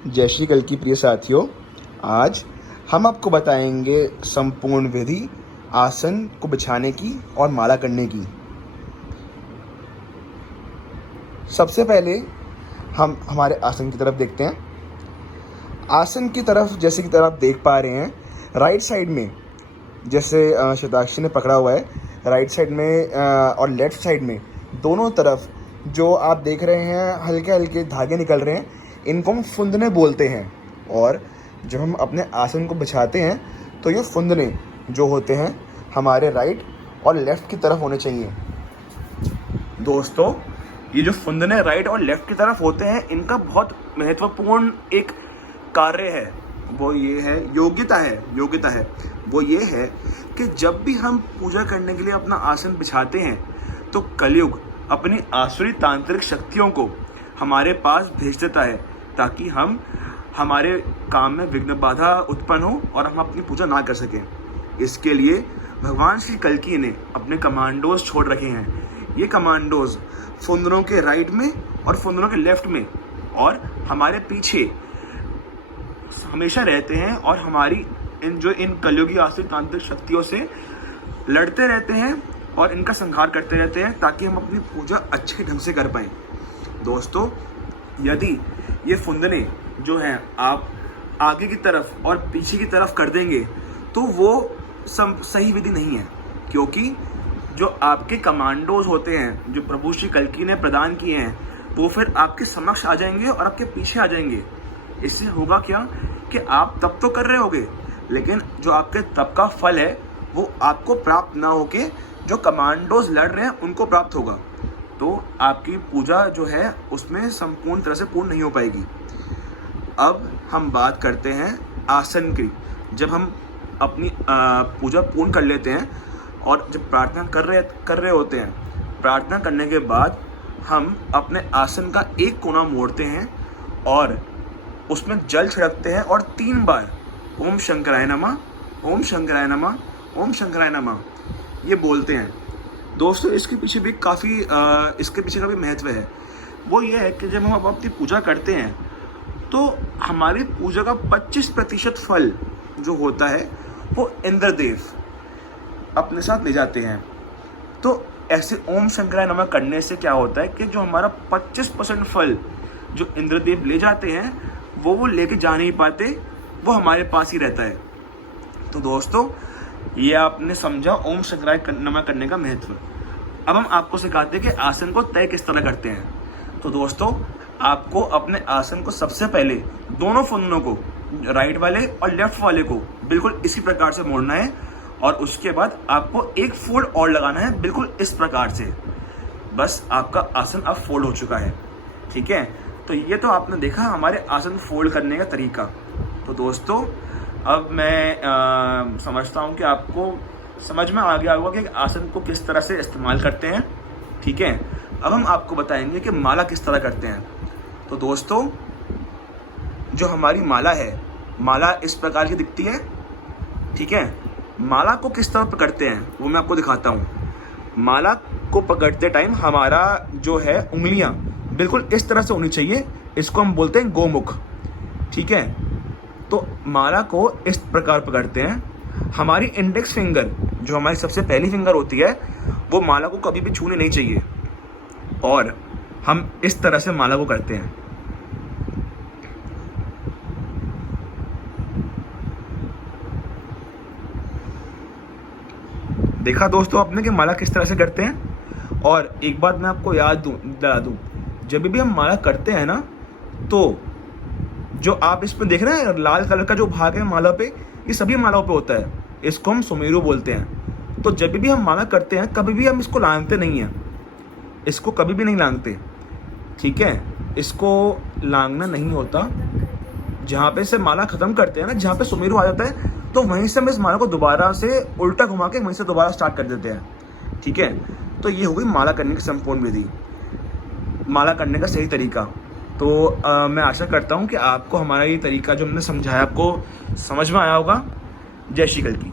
जय श्री कल की प्रिय साथियों, आज हम आपको बताएंगे संपूर्ण विधि आसन को बिछाने की और माला करने की। सबसे पहले हम हमारे आसन की तरफ देखते हैं। आसन की तरफ जैसे की तरह आप देख पा रहे हैं, राइट साइड में जैसे शताक्षी ने पकड़ा हुआ है, राइट साइड में और लेफ्ट साइड में दोनों तरफ जो आप देख रहे हैं हल्के हल्के धागे निकल रहे हैं, इनको हम फुंदने बोलते हैं। और जब हम अपने आसन को बिछाते हैं तो ये फुंदने जो होते हैं हमारे राइट और लेफ़्ट की तरफ होने चाहिए। दोस्तों, ये जो फुंदने राइट और लेफ़्ट की तरफ होते हैं, इनका बहुत महत्वपूर्ण एक कार्य है, वो ये है योग्यता है वो ये है कि जब भी हम पूजा करने के लिए अपना आसन बिछाते हैं तो कलयुग अपनी आसुरी तांत्रिक शक्तियों को हमारे पास भेज देता है ताकि हम हमारे काम में विघ्न बाधा उत्पन्न हो और हम अपनी पूजा ना कर सकें। इसके लिए भगवान श्री कल्कि ने अपने कमांडोज छोड़ रखे हैं। ये कमांडोज फुंदनों के राइट में और फुंदनों के लेफ्ट में और हमारे पीछे हमेशा रहते हैं और हमारी इन कलयुगी आसुरी तांत्रिक शक्तियों से लड़ते रहते हैं और इनका संहार करते रहते हैं ताकि हम अपनी पूजा अच्छे ढंग से कर पाएं। दोस्तों, यदि ये फुंदने जो हैं आप आगे की तरफ और पीछे की तरफ कर देंगे तो वो सही विधि नहीं है, क्योंकि जो आपके कमांडोज होते हैं जो प्रभु श्री कल्कि ने प्रदान किए हैं वो फिर आपके समक्ष आ जाएंगे और आपके पीछे आ जाएंगे। इससे होगा क्या कि आप तप तो कर रहे होगे, लेकिन जो आपके तप का फल है वो आपको प्राप्त ना होके जो कमांडोज लड़ रहे हैं उनको प्राप्त होगा। तो आपकी पूजा जो है उसमें संपूर्ण तरह से पूर्ण नहीं हो पाएगी। अब हम बात करते हैं आसन की। जब हम अपनी पूजा पूर्ण कर लेते हैं और जब प्रार्थना कर रहे होते हैं, प्रार्थना करने के बाद हम अपने आसन का एक कोना मोड़ते हैं और उसमें जल छिड़कते हैं और 3 बार ओम शंकराय नमः, ओम शंकराय नमः, ओम शंकराय नमः ये बोलते हैं। दोस्तों, इसके पीछे का भी महत्व है। वो ये है कि जब हम अपनी पूजा करते हैं तो हमारी पूजा का 25% फल जो होता है वो इंद्रदेव अपने साथ ले जाते हैं। तो ऐसे ओम शंकराय नमः करने से क्या होता है कि जो हमारा 25% फल जो इंद्रदेव ले जाते हैं वो लेके जा नहीं पाते, वो हमारे पास ही रहता है। तो दोस्तों, ये आपने समझा ओम शंकराय नमः करने का महत्व। अब हम आपको सिखाते हैं कि आसन को तय किस तरह करते हैं। तो दोस्तों, आपको अपने आसन को सबसे पहले दोनों फुंदनों को, राइट वाले और लेफ्ट वाले को बिल्कुल इसी प्रकार से मोड़ना है और उसके बाद आपको एक फोल्ड और लगाना है बिल्कुल इस प्रकार से। बस आपका आसन अब फोल्ड हो चुका है। ठीक है, तो ये तो आपने देखा हमारे आसन फोल्ड करने का तरीका। तो दोस्तों, अब मैं समझता हूँ कि आपको समझ में आ गया होगा कि आसन को किस तरह से इस्तेमाल करते हैं। ठीक है, अब हम आपको बताएंगे कि माला किस तरह करते हैं। तो दोस्तों, जो हमारी माला है, माला इस प्रकार की दिखती है। ठीक है, माला को किस तरह पकड़ते हैं वो मैं आपको दिखाता हूँ। माला को पकड़ते टाइम हमारा जो है उंगलियाँ बिल्कुल इस तरह से होनी चाहिए। इसको हम बोलते हैं गोमुख। ठीक है, तो माला को इस प्रकार पकड़ते हैं। हमारी इंडेक्स फिंगर जो हमारी सबसे पहली फिंगर होती है वो माला को कभी भी छूनी नहीं चाहिए और हम इस तरह से माला को करते हैं। देखा दोस्तों आपने कि माला किस तरह से करते हैं। और एक बात मैं आपको दिला दूं, जब भी हम माला करते हैं ना, तो जो आप इसमें देख रहे हैं लाल कलर का जो भाग है माला पे, ये सभी मालाओं पे होता है। इसको हम सुमेरु बोलते हैं। तो जब भी हम माला करते हैं कभी भी हम इसको लांघते नहीं हैं, इसको कभी भी नहीं लांघते। ठीक है, इसको लांघना नहीं होता। जहाँ पे से माला खत्म करते हैं ना, जहाँ पे सुमेरु आ जाता है, तो वहीं से हम इस माला को दोबारा से उल्टा घुमा के वहीं से दोबारा स्टार्ट कर देते हैं। ठीक है, तो ये हो गई माला करने की संपूर्ण विधि, माला करने का सही तरीका। तो मैं आशा करता हूँ कि आपको हमारा ये तरीका जो हमने समझाया आपको समझ में आया होगा। जय श्री कल्कि।